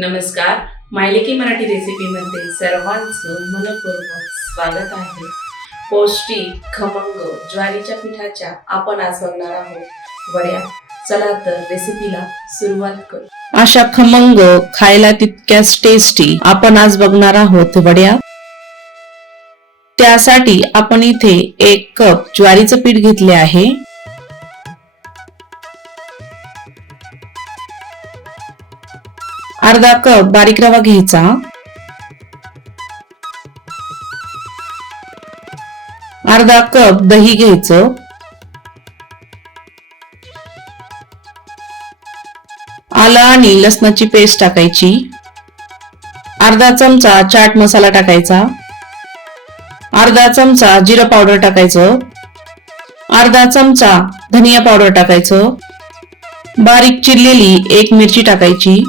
नमस्कार. मायलेकी मराठी रेसिपीमध्ये सर्वांचं मनपूर्वक स्वागत आहे. पौष्टिक खमंग ज्वारीच्या पिठाच्या आपण आज बघणार आहोत. वड्या चला तर रेसिपीला सुरुवात करू. अशा खमंग खायला तितक्याच टेस्टी आपण आज बघणार आहोत वड्या. त्यासाठी आपण इथे एक कप ज्वारीचं पीठ घेतले आहे. अर्धा कप बारीक रवा घ्यायचा. अर्धा कप दही घ्यायचं. आलं आणि लसणाची पेस्ट टाकायची. अर्धा चमचा चाट मसाला टाकायचा. अर्धा चमचा जिरं पावडर टाकायचं. अर्धा चमचा धनिया पावडर टाकायचं. बारीक चिरलेली एक मिरची टाकायची.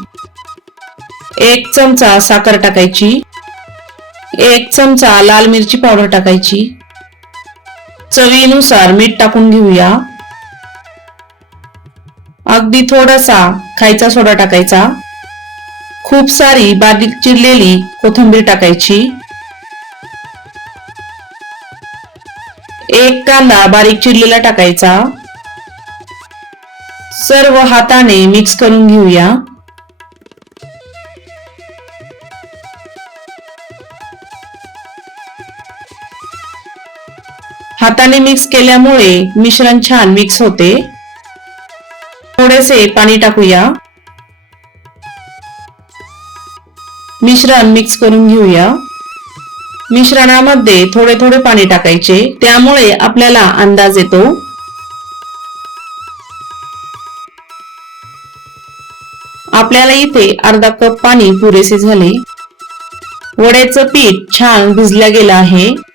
एक चमचा साखर टाकायची. एक चमचा लाल मिरची पावडर टाकायची. चवीनुसार मीठ टाकून घेऊया. अगदी थोडासा खायचा सोडा टाकायचा. खूप सारी बारीक चिरलेली कोथिंबीर टाकायची. एक कांदा बारीक चिरलेला टाकायचा. सर्व हाताने मिक्स करून घेऊया. हाताने मिक्स केल्यामुळे मिश्रण छान मिक्स होते. थोडेसे पाणी टाकूया. मिश्रण मिक्स करून घेऊया. मिश्रणामध्ये थोडे थोडे पाणी टाकायचे. त्यामुळे आपल्याला अंदाज येतो. आपल्याला इथे अर्धा कप पाणी पुरेसे झाले. वड्याचं पीठ छान भिजल्या गेलं आहे.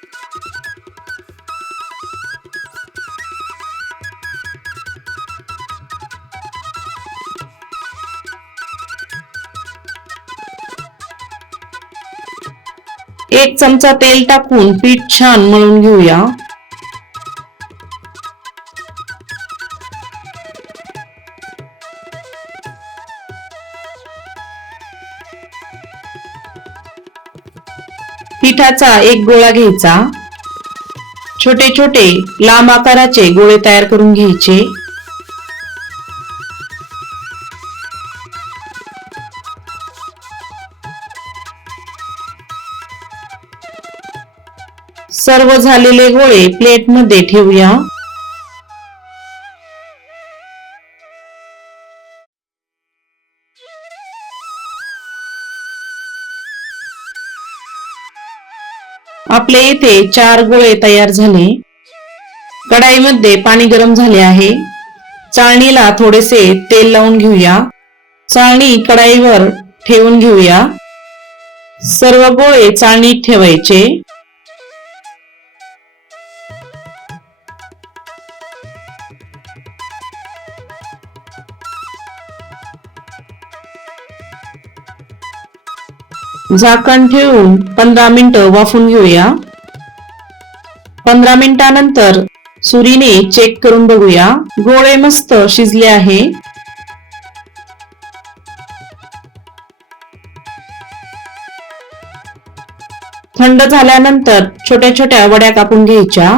एक चमचा तेल टाकून पीठ छान मळून घेऊया. पिठाचा एक गोळा घ्यायचा. छोटे छोटे लांब आकाराचे गोळे तयार करून घ्यायचे. सर्व झालेले गोळे प्लेटमध्ये ठेवूया. आपले येथे चार गोळे तयार झाले. कढाईमध्ये पाणी गरम झाले आहे. चाळणीला थोडेसे तेल लावून घेऊया. चाळणी कढाईवर ठेवून घेऊया. सर्व गोळे चाळणीत ठेवायचे. झाकण ठेवून पंधरा मिनिटं वाफून घेऊया. पंधरा मिनिटानंतर सुरीने चेक करून बघूया. गोळे मस्त शिजले आहे. थंड झाल्यानंतर छोट्या छोट्या वड्या कापून घ्यायच्या.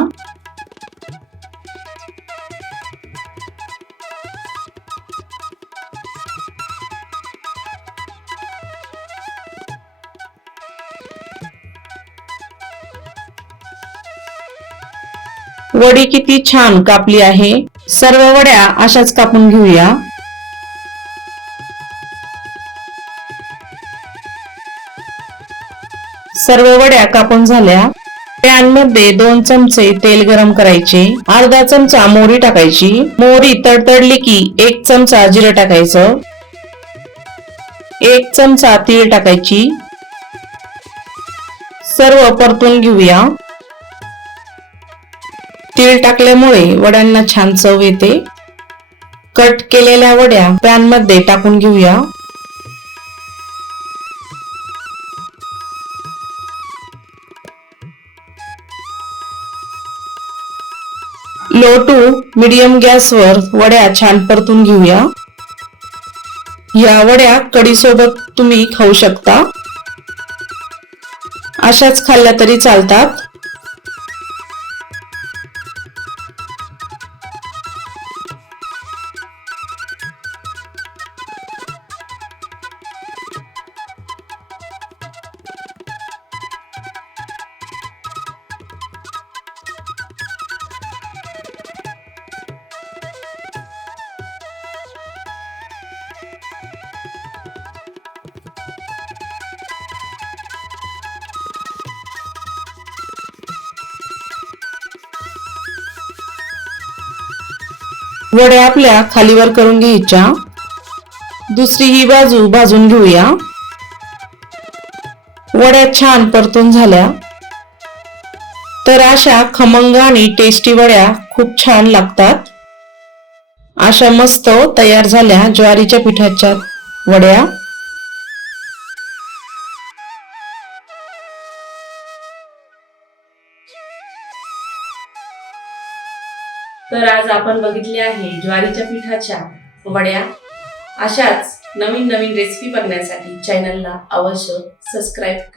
वडी किती छान कापली आहे. सर्व वड्या अशाच कापून घेऊया. सर्व वड्या कापून झाल्या. पॅनमध्ये दोन चमचे तेल गरम करायचे. अर्धा चमचा मोहरी टाकायची. मोहरी तडतडली की एक चमचा जिरं टाकायचं. एक चमचा तीळ टाकायची. सर्व परतून घेऊया. तीळ टाकल्यामुळे वड्यांना छान चव येते. कट केलेल्या वड्या पॅनमध्ये टाकून घेऊया. लो टू मीडियम गॅसवर वड्या छान परतून घेऊया. या वड्या कढीसोबत तुम्ही खाऊ शकता. अशाच खाल्ल्या तरी चालतात. वड्या आपल्या खालीवर करून घ्यायच्या. दुसरी ही बाजू भाजून घेऊया. वड्या छान परतून झाल्या. तर अशा खमंग आणि टेस्टी वड्या खूप छान लागतात. अशा मस्त तयार झाल्या ज्वारीच्या पिठाच्या वड्या. तर आज आपण बघितले आहे ज्वारीच्या पिठाच्या वड्या. अशाच नवीन नवीन रेसिपी बघण्यासाठी चॅनलला अवश्य सबस्क्राईब करा.